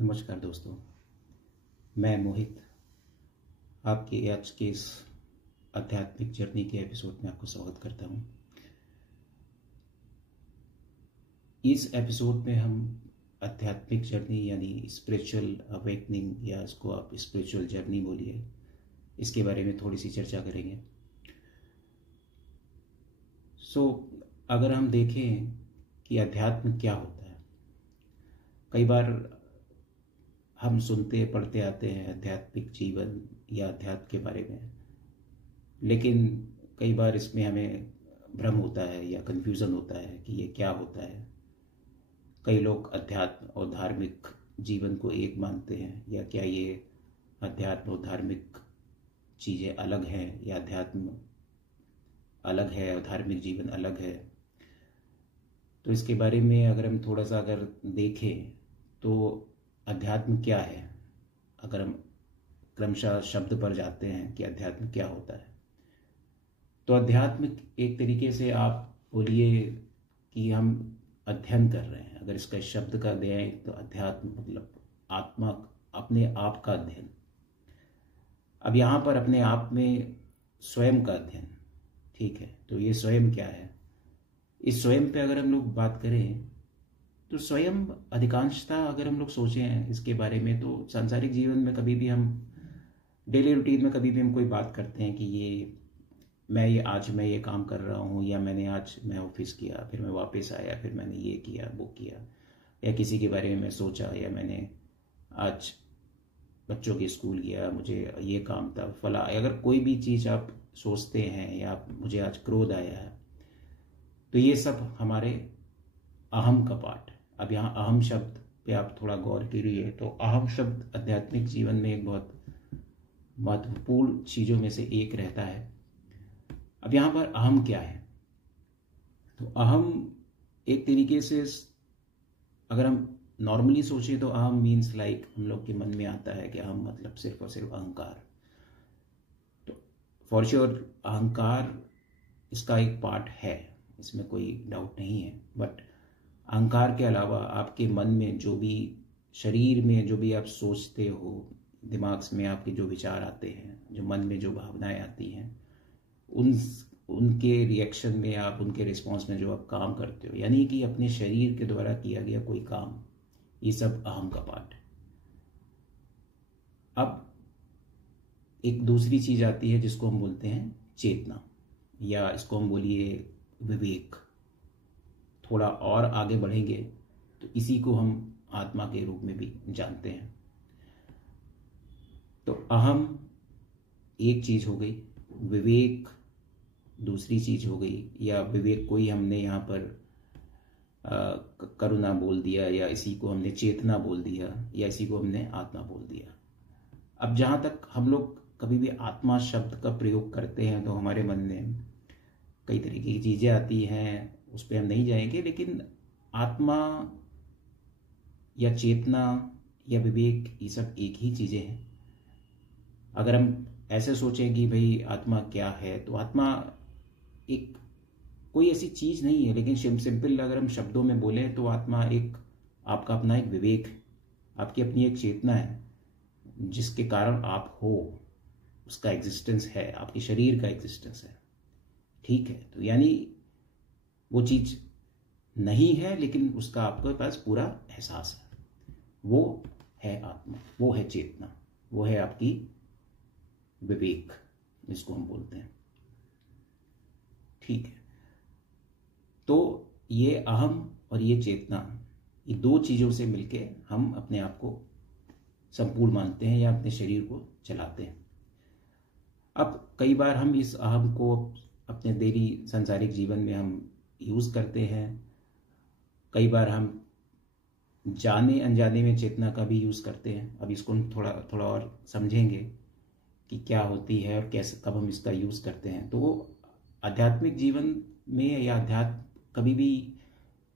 नमस्कार दोस्तों, मैं मोहित आपके आज के इस आध्यात्मिक जर्नी के एपिसोड में आपको स्वागत करता हूं। इस एपिसोड में हम आध्यात्मिक जर्नी यानी स्पिरिचुअल अवेकनिंग या इसको आप स्पिरिचुअल जर्नी बोलिए, इसके बारे में थोड़ी सी चर्चा करेंगे। अगर हम देखें कि अध्यात्म क्या होता है, कई बार हम सुनते पढ़ते आते हैं आध्यात्मिक जीवन या अध्यात्म के बारे में, लेकिन कई बार इसमें हमें भ्रम होता है या कन्फ्यूज़न होता है कि ये क्या होता है। कई लोग अध्यात्म और धार्मिक जीवन को एक मानते हैं, या क्या ये अध्यात्म और धार्मिक चीज़ें अलग हैं, या अध्यात्म अलग है और धार्मिक जीवन अलग है। तो इसके बारे में अगर हम थोड़ा सा अगर देखें तो अध्यात्म क्या है, अगर हम क्रमशः शब्द पर जाते हैं कि अध्यात्म क्या होता है, तो अध्यात्म एक तरीके से आप बोलिए कि हम अध्ययन कर रहे हैं। अगर इसका शब्द का दें तो अध्यात्म मतलब आत्मा, अपने आप का अध्ययन। अब यहाँ पर अपने आप में स्वयं का अध्ययन, ठीक है। तो ये स्वयं क्या है, इस स्वयं पे अगर हम लोग बात करें तो स्वयं अधिकांशतः अगर हम लोग सोचें हैं इसके बारे में, तो सांसारिक जीवन में कभी भी हम डेली रूटीन में कभी भी हम कोई बात करते हैं कि आज मैं ये काम कर रहा हूँ, या मैं ऑफिस किया, फिर मैं वापस आया, फिर मैंने ये किया वो किया, या किसी के बारे में मैं सोचा, या मैंने आज बच्चों के स्कूल गया, मुझे ये काम था फला। अगर कोई भी चीज़ आप सोचते हैं, या मुझे आज क्रोध आया है, तो ये सब हमारे अहम का पार्ट है। अब यहाँ अहम शब्द पे आप थोड़ा गौर करिए, तो अहम शब्द आध्यात्मिक जीवन में एक बहुत महत्वपूर्ण चीज़ों में से एक रहता है। अब यहाँ पर अहम क्या है, तो अहम एक तरीके से अगर हम नॉर्मली सोचें तो अहम मीन्स लाइक हम लोग के मन में आता है कि अहम मतलब सिर्फ और सिर्फ अहंकार। तो फॉर श्योर अहंकार इसका एक पार्ट है, इसमें कोई डाउट नहीं है। बट अहंकार के अलावा आपके मन में जो भी, शरीर में जो भी आप सोचते हो, दिमाग में आपके जो विचार आते हैं, जो मन में जो भावनाएं आती हैं, उनके रिएक्शन में आप, उनके रिस्पॉन्स में जो आप काम करते हो, यानी कि अपने शरीर के द्वारा किया गया कोई काम, ये सब अहम का पार्ट है। अब एक दूसरी चीज आती है जिसको हम बोलते हैं चेतना, या इसको हम बोलिए विवेक। थोड़ा और आगे बढ़ेंगे तो इसी को हम आत्मा के रूप में भी जानते हैं। तो अहम एक चीज हो गई, विवेक दूसरी चीज हो गई, या विवेक को ही हमने यहाँ पर करुणा बोल दिया, या इसी को हमने चेतना बोल दिया, या इसी को हमने आत्मा बोल दिया। अब जहाँ तक हम लोग कभी भी आत्मा शब्द का प्रयोग करते हैं तो हमारे मन में कई तरीके की चीज़ें आती हैं, उस पर हम नहीं जाएंगे। लेकिन आत्मा या चेतना या विवेक, ये सब एक ही चीज़ें हैं। अगर हम ऐसे सोचें कि भाई आत्मा क्या है, तो आत्मा एक कोई ऐसी चीज़ नहीं है, लेकिन सिंपल अगर हम शब्दों में बोलें तो आत्मा एक आपका अपना एक विवेक है, आपकी अपनी एक चेतना है, जिसके कारण आप हो, उसका एग्जिस्टेंस है, आपके शरीर का एग्जिस्टेंस है, ठीक है। तो यानी वो चीज नहीं है, लेकिन उसका आपके पास पूरा एहसास है। वो है आत्मा, वो है चेतना, वो है आपकी विवेक, जिसको हम बोलते हैं, ठीक है। तो ये अहम और ये चेतना, ये दो चीजों से मिलके हम अपने आप को संपूर्ण मानते हैं, या अपने शरीर को चलाते हैं। अब कई बार हम इस अहम को अपने डेली सांसारिक जीवन में हम यूज़ करते हैं। कई बार हम जाने अनजाने में चेतना का भी यूज़ करते हैं। अब इसको हम थोड़ा थोड़ा और समझेंगे कि क्या होती है और कैसे, कब हम इसका यूज़ करते हैं। तो आध्यात्मिक जीवन में या अध्यात्म कभी भी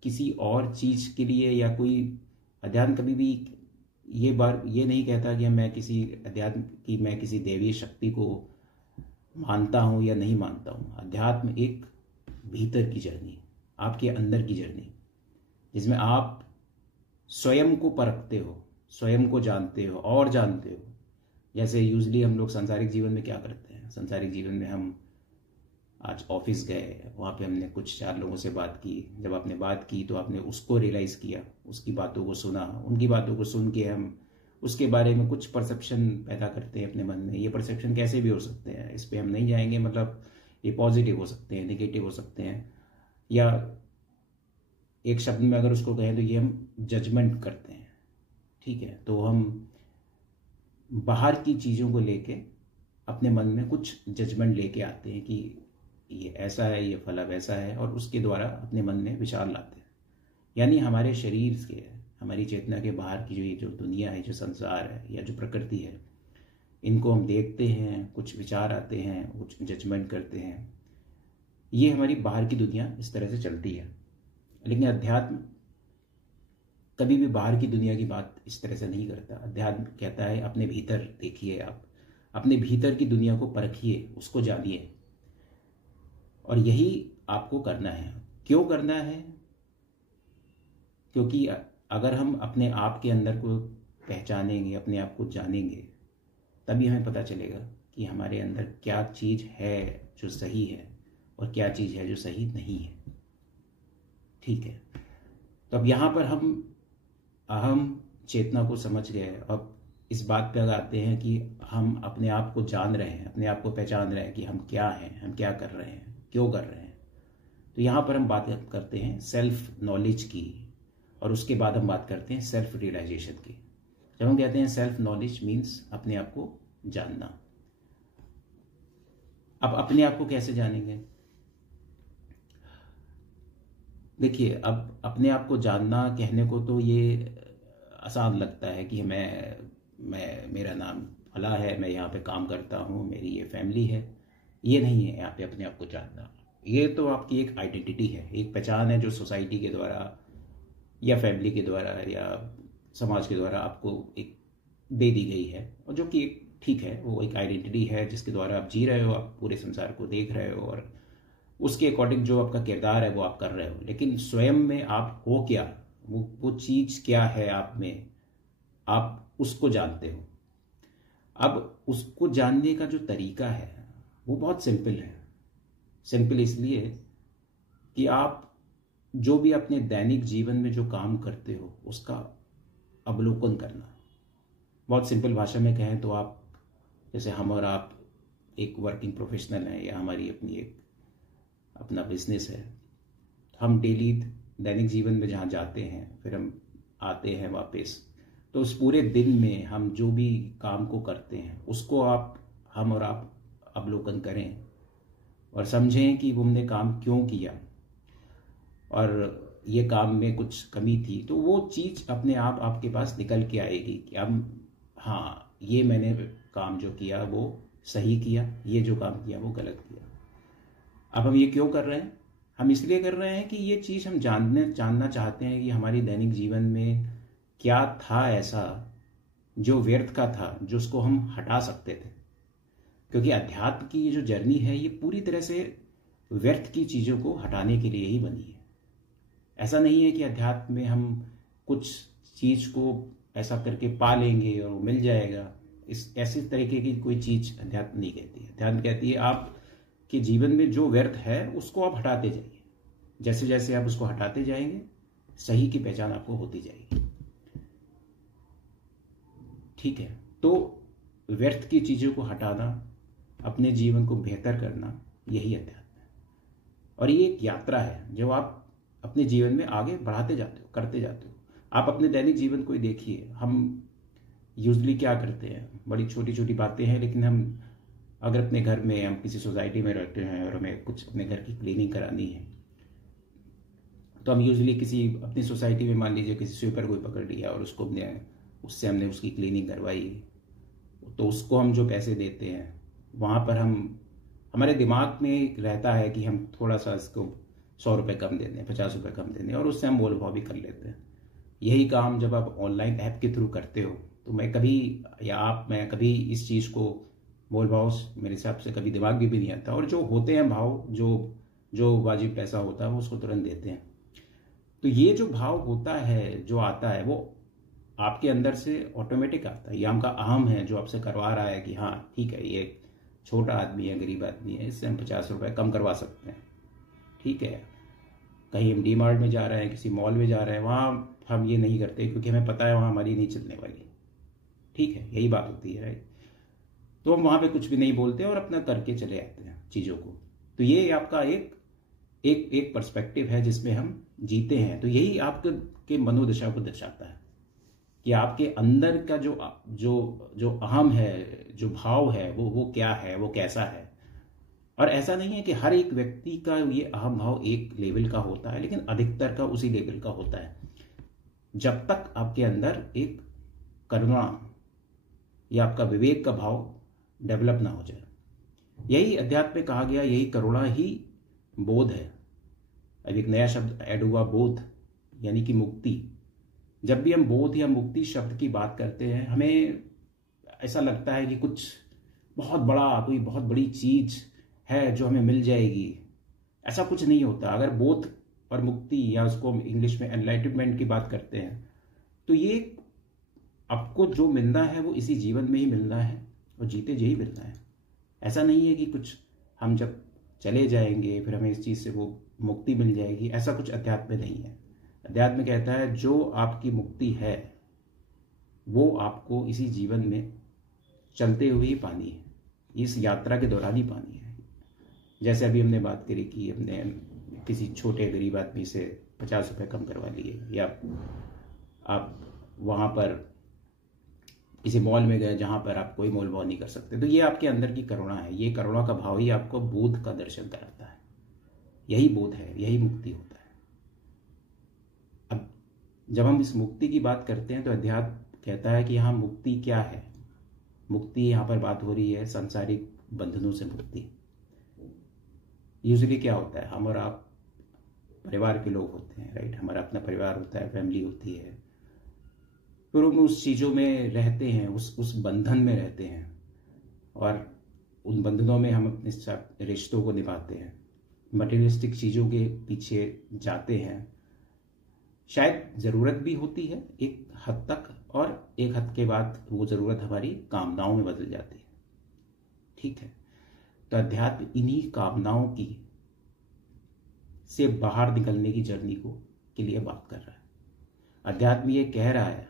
किसी और चीज़ के लिए, या कोई अध्यात्म कभी भी ये नहीं कहता कि मैं किसी अध्यात्म की, मैं किसी दैवीय शक्ति को मानता हूँ या नहीं मानता हूँ। अध्यात्म एक भीतर की जर्नी, आपके अंदर की जर्नी, जिसमें आप स्वयं को परखते हो, स्वयं को जानते हो और जानते हो। जैसे यूजली हम लोग सांसारिक जीवन में क्या करते हैं, सांसारिक जीवन में हम आज ऑफिस गए, वहाँ पे हमने कुछ 4 लोगों से बात की। जब आपने बात की तो आपने उसको रियलाइज़ किया, उसकी बातों को सुना, उनकी बातों को सुन के हम उसके बारे में कुछ परसेप्शन पैदा करते हैं अपने मन में। ये परसेप्शन कैसे भी हो सकते हैं, इस पर हम नहीं जाएंगे। मतलब ये पॉजिटिव हो सकते हैं, नेगेटिव हो सकते हैं, या एक शब्द में अगर उसको कहें तो ये हम जजमेंट करते हैं। ठीक है, तो हम बाहर की चीज़ों को लेके अपने मन में कुछ जजमेंट लेके आते हैं कि ये ऐसा है, ये फला वैसा है, और उसके द्वारा अपने मन में विचार लाते हैं। यानी हमारे शरीर के, हमारी चेतना के बाहर की जो दुनिया है, जो संसार है या जो प्रकृति है, इनको हम देखते हैं, कुछ विचार आते हैं, कुछ जजमेंट करते हैं। ये हमारी बाहर की दुनिया इस तरह से चलती है। लेकिन अध्यात्म कभी भी बाहर की दुनिया की बात इस तरह से नहीं करता। अध्यात्म कहता है अपने भीतर देखिए, आप अपने भीतर की दुनिया को परखिए, उसको जानिए। और यही आपको करना है। क्यों करना है? क्योंकि अगर हम अपने आप के अंदर को पहचानेंगे, अपने आप को जानेंगे, तभी हमें पता चलेगा कि हमारे अंदर क्या चीज़ है जो सही है और क्या चीज़ है जो सही नहीं है। ठीक है, तो अब यहाँ पर हम अहम चेतना को समझ गए। अब इस बात पे आते हैं कि हम अपने आप को जान रहे हैं, अपने आप को पहचान रहे हैं कि हम क्या हैं, हम क्या कर रहे हैं, क्यों कर रहे हैं। तो यहाँ पर हम बात करते हैं सेल्फ नॉलेज की, और उसके बाद हम बात करते हैं सेल्फ रियलाइजेशन की। जब हम कहते हैं सेल्फ नॉलेज मीन्स अपने आप को जानना। अब अपने आप को कैसे जानेंगे? देखिए, अब अपने आप को जानना कहने को तो ये आसान लगता है कि मेरा नाम फला है, मैं यहाँ पे काम करता हूँ, मेरी ये फैमिली है। ये नहीं है यहाँ पे अपने आप को जानना। ये तो आपकी एक आइडेंटिटी है, एक पहचान है जो सोसाइटी के द्वारा या फैमिली के द्वारा या समाज के द्वारा आपको एक दे दी गई है, और जो कि ठीक है, वो एक आइडेंटिटी है जिसके द्वारा आप जी रहे हो, आप पूरे संसार को देख रहे हो, और उसके अकॉर्डिंग जो आपका किरदार है वो आप कर रहे हो। लेकिन स्वयं में आप हो क्या, वो चीज़ क्या है आप में, आप उसको जानते हो। अब उसको जानने का जो तरीका है वो बहुत सिंपल है। सिंपल इसलिए कि आप जो भी अपने दैनिक जीवन में जो काम करते हो उसका अवलोकन करना। बहुत सिंपल भाषा में कहें तो आप, जैसे हम और आप एक वर्किंग प्रोफेशनल हैं, या हमारी अपना बिजनेस है, हम डेली दैनिक जीवन में जहाँ जाते हैं, फिर हम आते हैं वापस, तो उस पूरे दिन में हम जो भी काम को करते हैं उसको हम और आप अवलोकन करें और समझें कि हमने काम क्यों किया, और ये काम में कुछ कमी थी, तो वो चीज़ अपने आप आपके पास निकल के आएगी कि अब हाँ, ये मैंने काम जो किया वो सही किया, ये जो काम किया वो गलत किया। अब हम ये क्यों कर रहे हैं? हम इसलिए कर रहे हैं कि ये चीज़ हम जानना चाहते हैं कि हमारी दैनिक जीवन में क्या था ऐसा जो व्यर्थ का था, जो उसको हम हटा सकते थे। क्योंकि अध्यात्म की ये जो जर्नी है ये पूरी तरह से व्यर्थ की चीज़ों को हटाने के लिए ही बनी है। ऐसा नहीं है कि अध्यात्म में हम कुछ चीज़ को ऐसा करके पा लेंगे और वो मिल जाएगा। इस ऐसे तरीके की कोई चीज़ अध्यात्म नहीं कहती है। अध्यात्म कहती है आप के जीवन में जो व्यर्थ है उसको आप हटाते जाइए। जैसे जैसे आप उसको हटाते जाएंगे, सही की पहचान आपको होती जाएगी। ठीक है, तो व्यर्थ की चीज़ों को हटाना, अपने जीवन को बेहतर करना, यही अध्यात्म है। और ये एक यात्रा है जो आप अपने जीवन में आगे बढ़ाते जाते हो, करते जाते हो। आप अपने दैनिक जीवन को ही देखिए। हम यूजली क्या करते हैं, बड़ी छोटी छोटी बातें हैं, लेकिन हम अगर अपने घर में, हम किसी सोसाइटी में रहते हैं और हमें कुछ अपने घर की क्लीनिंग करानी है, तो हम यूजली किसी अपनी सोसाइटी में, मान लीजिए किसी स्वीपर को पकड़ लिया और उससे हमने उसकी क्लीनिंग करवाई, तो उसको हम जो पैसे देते हैं, वहाँ पर हमारे दिमाग में रहता है कि हम थोड़ा सा इसको 100 रुपये कम दे दें, 50 रुपये कम दे दें, और उससे हम मोल भाव भी कर लेते हैं। यही काम जब आप ऑनलाइन ऐप के थ्रू करते हो, तो मैं कभी इस चीज़ को मोल भाव मेरे हिसाब से कभी दिमाग भी नहीं आता, और जो होते हैं भाव, जो वाजिब पैसा होता है वो उसको तुरंत देते हैं। तो ये जो भाव होता है, जो आता है, वो आपके अंदर से ऑटोमेटिक आता है। ये आपका अहम है जो आपसे करवा रहा है कि हाँ ठीक है, ये छोटा आदमी है, गरीब आदमी है, इससे हम 50 रुपये कम करवा सकते हैं। ठीक है, कहीं हम डी मार्ट में जा रहे हैं, किसी मॉल में जा रहे हैं, वहाँ हम ये नहीं करते क्योंकि हमें पता है वहाँ हमारी नहीं चलने वाली। ठीक है, यही बात होती है, राइट। तो हम वहाँ पे कुछ भी नहीं बोलते और अपना करके चले आते हैं चीज़ों को। तो ये आपका एक एक एक पर्सपेक्टिव है जिसमें हम जीते हैं। तो यही आपके के मनोदशा को दर्शाता है कि आपके अंदर का जो जो जो अहम है, जो भाव है, वो क्या है, वो कैसा है। और ऐसा नहीं है कि हर एक व्यक्ति का ये अहम भाव एक लेवल का होता है, लेकिन अधिकतर का उसी लेवल का होता है जब तक आपके अंदर एक करुणा या आपका विवेक का भाव डेवलप ना हो जाए। यही अध्यात्म में कहा गया, यही करुणा ही बोध है। अब एक नया शब्द ऐड हुआ, बोध, यानी कि मुक्ति। जब भी हम बोध या मुक्ति शब्द की बात करते हैं, हमें ऐसा लगता है कि कुछ बहुत बड़ा, कोई बहुत बड़ी चीज है जो हमें मिल जाएगी। ऐसा कुछ नहीं होता। अगर बोध और मुक्ति, या उसको हम इंग्लिश में एनलाइटनमेंट की बात करते हैं, तो ये आपको जो मिलना है वो इसी जीवन में ही मिलना है और जीते जी ही मिलना है। ऐसा नहीं है कि कुछ हम जब चले जाएंगे फिर हमें इस चीज़ से वो मुक्ति मिल जाएगी, ऐसा कुछ अध्यात्म में नहीं है। अध्यात्म कहता है जो आपकी मुक्ति है वो आपको इसी जीवन में चलते हुए ही पानी है, इस यात्रा के दौरान ही पानी है। जैसे अभी हमने बात करी कि हमने किसी छोटे गरीब आदमी से 50 रुपये कम करवा लिए, या आप वहाँ पर किसी मॉल में गए जहाँ पर आप कोई मोल भाव नहीं कर सकते, तो ये आपके अंदर की करुणा है। ये करुणा का भाव ही आपको बोध का दर्शन कराता है। यही बोध है, यही मुक्ति होता है। अब जब हम इस मुक्ति की बात करते हैं तो अध्यात्म कहता है कि यहाँ मुक्ति क्या है। मुक्ति, यहाँ पर बात हो रही है सांसारिक बंधनों से मुक्ति। यूजुअली क्या होता है, हम और आप परिवार के लोग होते हैं, राइट। हमारा अपना परिवार होता है, फैमिली होती है, फिर हम उस चीज़ों में रहते हैं, उस बंधन में रहते हैं, और उन बंधनों में हम अपने साथ रिश्तों को निभाते हैं, मटेरियलिस्टिक चीज़ों के पीछे जाते हैं। शायद ज़रूरत भी होती है एक हद तक, और एक हद के बाद वो ज़रूरत हमारी कामनाओं में बदल जाती है। ठीक है, तो अध्यात्म इन्हीं कामनाओं की से बाहर निकलने की जर्नी को के लिए बात कर रहा है। अध्यात्म ये कह रहा है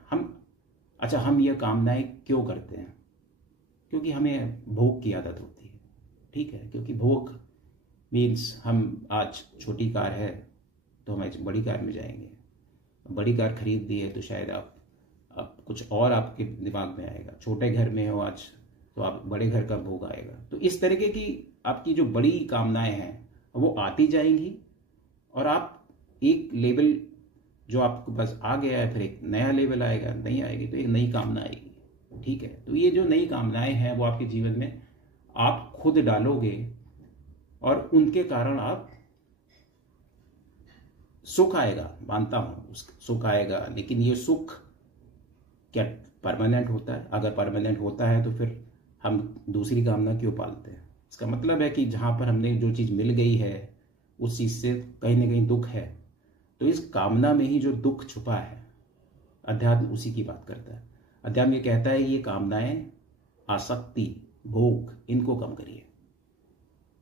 हम ये कामनाएं क्यों करते हैं? क्योंकि हमें भोग की आदत होती है। ठीक है, क्योंकि भोग मीन्स हम आज छोटी कार है तो हम आज बड़ी कार में जाएंगे, बड़ी कार खरीद ली है तो शायद आप कुछ और आपके दिमाग में आएगा। छोटे घर में हो आज तो आप बड़े घर का भोग आएगा। तो इस तरीके की आपकी जो बड़ी कामनाएं हैं वो आती जाएंगी, और आप एक लेवल जो आपको बस आ गया है, फिर एक नया लेवल आएगा, नहीं आएगी तो एक नई कामना आएगी। ठीक है, तो ये जो नई कामनाएं हैं वो आपके जीवन में आप खुद डालोगे, और उनके कारण आप सुख आएगा, मानता हूं उस सुख आएगा। लेकिन ये सुख क्या परमानेंट होता है? अगर परमानेंट होता है तो फिर हम दूसरी कामना क्यों पालते हैं? इसका मतलब है कि जहां पर हमने जो चीज मिल गई है उस चीज से कहीं ना कहीं दुख है, तो इस कामना में ही जो दुख छुपा है, अध्यात्म उसी की बात करता है। अध्यात्म ये कहता है ये कामनाएं, आसक्ति, भोग, इनको कम करिए।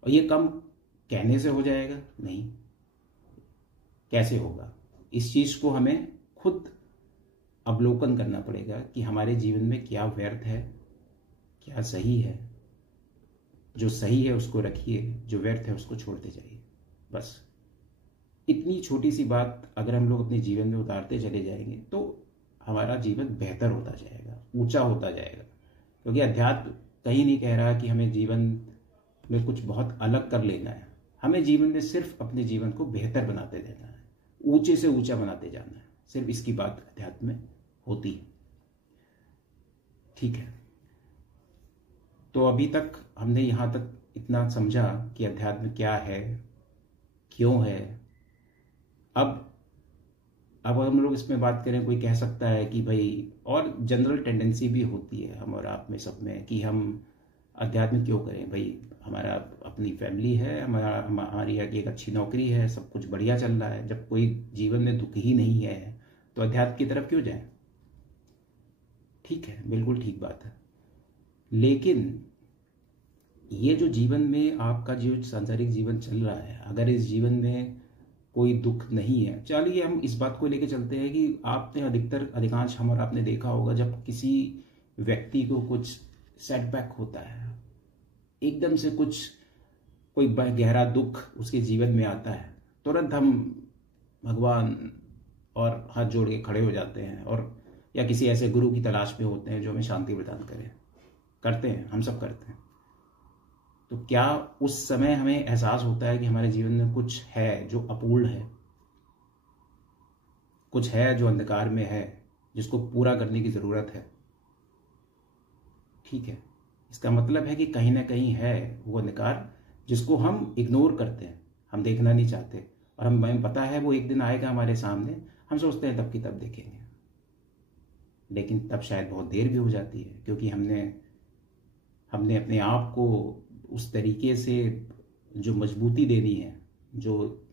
और ये कम कहने से हो जाएगा? नहीं। कैसे होगा? इस चीज को हमें खुद अवलोकन करना पड़ेगा कि हमारे जीवन में क्या व्यर्थ है, क्या सही है। जो सही है उसको रखिए, जो व्यर्थ है उसको छोड़ते जाइए। बस इतनी छोटी सी बात अगर हम लोग अपने जीवन में उतारते चले जाएंगे तो हमारा जीवन बेहतर होता जाएगा, ऊंचा होता जाएगा। क्योंकि अध्यात्म कहीं नहीं कह रहा कि हमें जीवन में कुछ बहुत अलग कर लेना है। हमें जीवन में सिर्फ अपने जीवन को बेहतर बनाते देना है, ऊंचे से ऊंचा बनाते जाना है। सिर्फ इसकी बात अध्यात्म में होती है। ठीक है, तो अभी तक हमने यहां तक इतना समझा कि अध्यात्म क्या है, क्यों है। अब हम लोग इसमें बात करें, कोई कह सकता है कि भाई, और जनरल टेंडेंसी भी होती है हम और आप में सब में, कि हम अध्यात्म क्यों करें भाई, हमारा अपनी फैमिली है, हमारी एक अच्छी नौकरी है, सब कुछ बढ़िया चल रहा है। जब कोई जीवन में दुख ही नहीं है तो अध्यात्म की तरफ क्यों जाए? ठीक है, बिल्कुल ठीक बात है। लेकिन ये जो जीवन में आपका जो सांसारिक जीवन चल रहा है, अगर इस जीवन में कोई दुख नहीं है, चलिए हम इस बात को लेकर चलते हैं कि आपने अधिकांश हमारा आपने देखा होगा, जब किसी व्यक्ति को कुछ सेटबैक होता है, एकदम से कुछ कोई गहरा दुख उसके जीवन में आता है, तुरंत हम भगवान और हाथ जोड़ के खड़े हो जाते हैं, और या किसी ऐसे गुरु की तलाश में होते हैं जो हमें शांति प्रदान करते हैं, हम सब करते हैं। तो क्या उस समय हमें एहसास होता है कि हमारे जीवन में कुछ है जो अपूर्ण है, कुछ है जो अंधकार में है, जिसको पूरा करने की ज़रूरत है? ठीक है, इसका मतलब है कि कहीं ना कहीं है वो अंधकार जिसको हम इग्नोर करते हैं, हम देखना नहीं चाहते, और हमें पता है वो एक दिन आएगा हमारे सामने, हम सोचते हैं तब की तब देखेंगे, लेकिन तब शायद बहुत देर भी हो जाती है, क्योंकि हमने अपने आप को उस तरीके से जो मजबूती देनी है, जो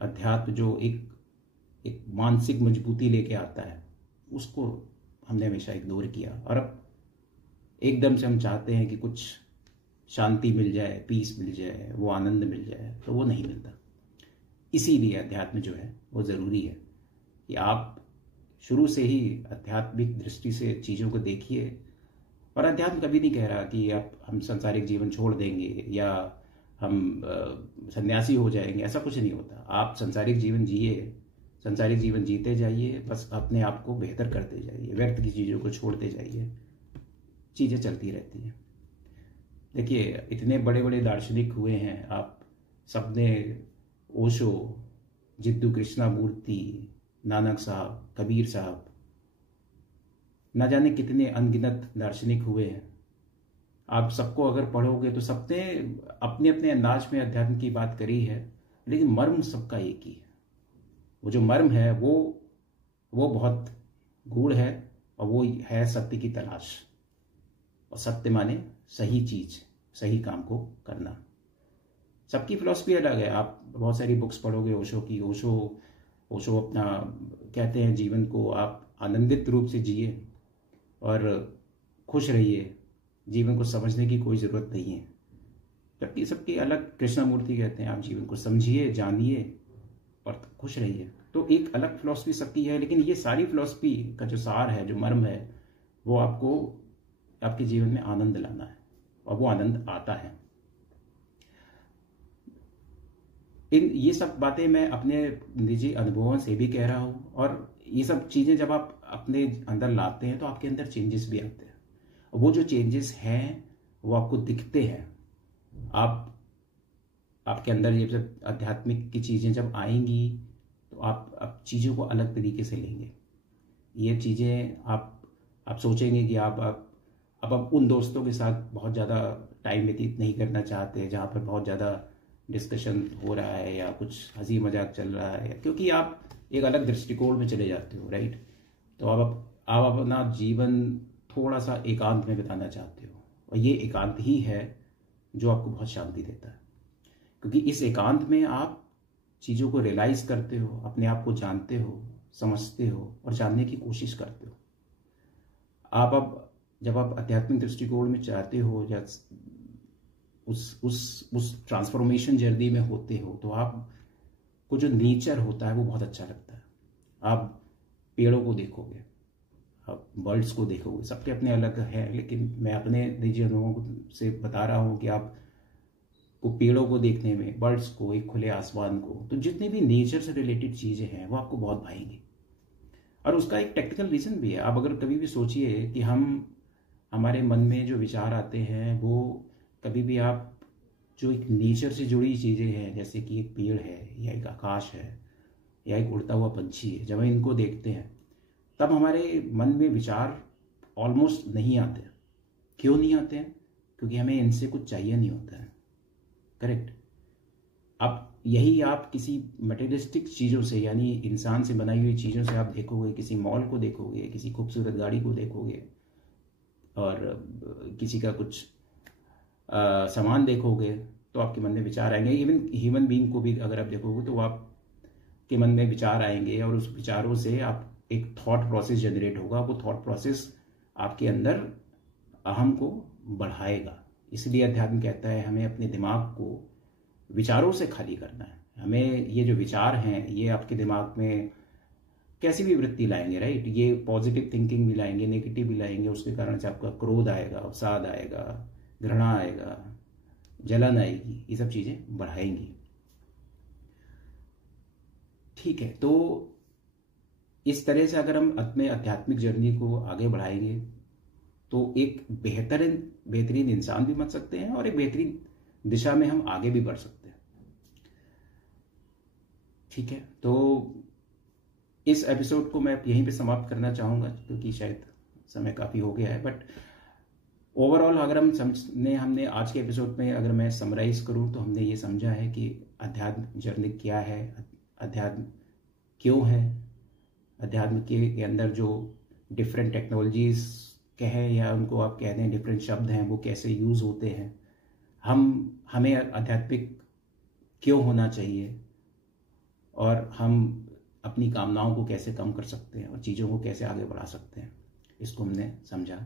अध्यात्म जो एक मानसिक मजबूती लेके आता है, उसको हमने हमेशा इग्नोर किया, और अब एकदम से हम चाहते हैं कि कुछ शांति मिल जाए, पीस मिल जाए, वो आनंद मिल जाए, तो वो नहीं मिलता। इसीलिए अध्यात्म जो है वो ज़रूरी है कि आप शुरू से ही आध्यात्मिक दृष्टि से चीज़ों को देखिए। और अध्यात्म कभी नहीं कह रहा कि हम सांसारिक जीवन छोड़ देंगे या हम सन्यासी हो जाएंगे, ऐसा कुछ नहीं होता। आप सांसारिक जीवन जिए, सांसारिक जीवन जीते जाइए, बस अपने आप को बेहतर करते जाइए, व्यर्थ की चीज़ों को छोड़ते जाइए, चीज़ें चलती रहती हैं। देखिए, इतने बड़े बड़े दार्शनिक हुए हैं, आप सबने ओशो, जिद्दू कृष्णमूर्ति, नानक साहब, कबीर साहब, न जाने कितने अनगिनत दार्शनिक हुए हैं। आप सबको अगर पढ़ोगे तो सबने अपने अपने अंदाज में अध्यात्म की बात करी है, लेकिन मर्म सबका एक ही है। वो जो मर्म है वो बहुत गूढ़ है, और वो है सत्य की तलाश। और सत्य माने सही चीज, सही काम को करना। सबकी फिलॉसफी अलग है। आप बहुत सारी बुक्स पढ़ोगे ओशो की, ओशो अपना कहते हैं जीवन को आप आनंदित रूप से जिए और खुश रहिए, जीवन को समझने की कोई ज़रूरत नहीं है। जबकि सबकी अलग, कृष्णमूर्ति कहते हैं आप जीवन को समझिए, जानिए और खुश रहिए। तो एक अलग फिलॉसफी सबकी है, लेकिन ये सारी फिलॉसफी का जो सार है, जो मर्म है, वो आपको आपके जीवन में आनंद लाना है, और वो आनंद आता है। ये सब बातें मैं अपने निजी अनुभवों से भी कह रहा हूँ, और ये सब चीज़ें जब आप अपने अंदर लाते हैं तो आपके अंदर चेंजेस भी आते हैं। वो जो चेंजेस हैं वो आपको दिखते हैं। आपके अंदर ये सब आध्यात्मिक की चीज़ें जब आएंगी तो आप चीज़ों को अलग तरीके से लेंगे। ये चीज़ें आप सोचेंगे कि आप उन दोस्तों के साथ बहुत ज़्यादा टाइम व्यतीत नहीं करना चाहते जहाँ पर बहुत ज़्यादा डिस्कशन हो रहा है या कुछ हंसी मजाक चल रहा है, क्योंकि आप एक अलग दृष्टिकोण में चले जाते हो, राइट। तो आप अपना जीवन थोड़ा सा एकांत में बिताना चाहते हो, और ये एकांत ही है जो आपको बहुत शांति देता है, क्योंकि इस एकांत में आप चीज़ों को रियलाइज करते हो, अपने आप को जानते हो, समझते हो और जानने की कोशिश करते हो। अब जब आप आध्यात्मिक दृष्टिकोण में चाहते हो या उस ट्रांसफॉर्मेशन जर्नी में होते हो, तो आपको जो नेचर होता है वो बहुत अच्छा लगता है। आप पेड़ों को देखोगे, आप बर्ड्स को देखोगे, सबके अपने अलग हैं, लेकिन मैं अपने निजी अनुभवों से बता रहा हूँ कि आप को पेड़ों को देखने में, बर्ड्स को, एक खुले आसमान को, तो जितनी भी नेचर से रिलेटेड चीज़ें हैं वो आपको बहुत भाएंगी। और उसका एक टेक्निकल रीज़न भी है। आप अगर कभी भी सोचिए कि हमारे मन में जो विचार आते हैं वो कभी भी आप जो एक नेचर से जुड़ी चीज़ें हैं, जैसे कि एक पेड़ है या एक आकाश है या एक उड़ता हुआ पंछी है, जब हम इनको देखते हैं तब हमारे मन में विचार ऑलमोस्ट नहीं आते। क्यों नहीं आते हैं? क्योंकि हमें इनसे कुछ चाहिए नहीं होता है, करेक्ट। अब यही आप किसी मटेरियलिस्टिक चीज़ों से, यानी इंसान से बनाई हुई चीज़ों से आप देखोगे, किसी मॉल को देखोगे, किसी खूबसूरत गाड़ी को देखोगे और किसी का कुछ सामान देखोगे, तो आपके मन में विचार आएंगे। इवन ह्यूमन बीइंग को भी अगर आप देखोगे तो आपके मन में विचार आएंगे, और उस विचारों से आप एक थॉट प्रोसेस जनरेट होगा। वो थॉट प्रोसेस आपके अंदर अहम को बढ़ाएगा। इसलिए अध्यात्म कहता है हमें अपने दिमाग को विचारों से खाली करना है। हमें ये जो विचार हैं ये आपके दिमाग में कैसी भी वृत्ति लाएंगे, राइट। ये पॉजिटिव थिंकिंग भी लाएंगे, नेगेटिव भी लाएंगे। उसके कारण से आपका क्रोध आएगा, अवसाद आएगा, घृणा आएगा, जलन आएगी, ये सब चीज़ें बढ़ाएंगी। ठीक है, तो इस तरह से अगर हम अपने आध्यात्मिक जर्नी को आगे बढ़ाएंगे तो एक बेहतरीन इंसान भी बन सकते हैं और एक बेहतरीन दिशा में हम आगे भी बढ़ सकते हैं। ठीक है, तो इस एपिसोड को मैं यहीं पे समाप्त करना चाहूँगा क्योंकि शायद समय काफ़ी हो गया है। बट ओवरऑल अगर हमने आज के एपिसोड में अगर मैं समराइज करूँ तो हमने ये समझा है कि अध्यात्म जर्नी क्या है, अध्यात्म क्यों है, अध्यात्म के अंदर जो डिफरेंट टेक्नोलॉजीज कहें या उनको आप कह दें डिफरेंट शब्द हैं वो कैसे यूज़ होते हैं, हमें आध्यात्मिक क्यों होना चाहिए और हम अपनी कामनाओं को कैसे कम कर सकते हैं और चीज़ों को कैसे आगे बढ़ा सकते हैं, इसको हमने समझा।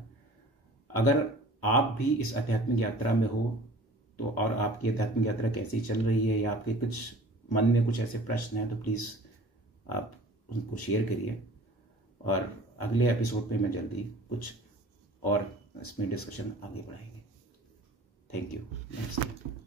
अगर आप भी इस आध्यात्मिक यात्रा में हो तो और आपकी आध्यात्मिक यात्रा कैसी चल रही है या आपके कुछ मन में कुछ ऐसे प्रश्न हैं तो प्लीज़ आप उनको शेयर करिए और अगले एपिसोड में मैं जल्दी कुछ और इसमें डिस्कशन आगे बढ़ाएंगे। Thank you. नमस्ते।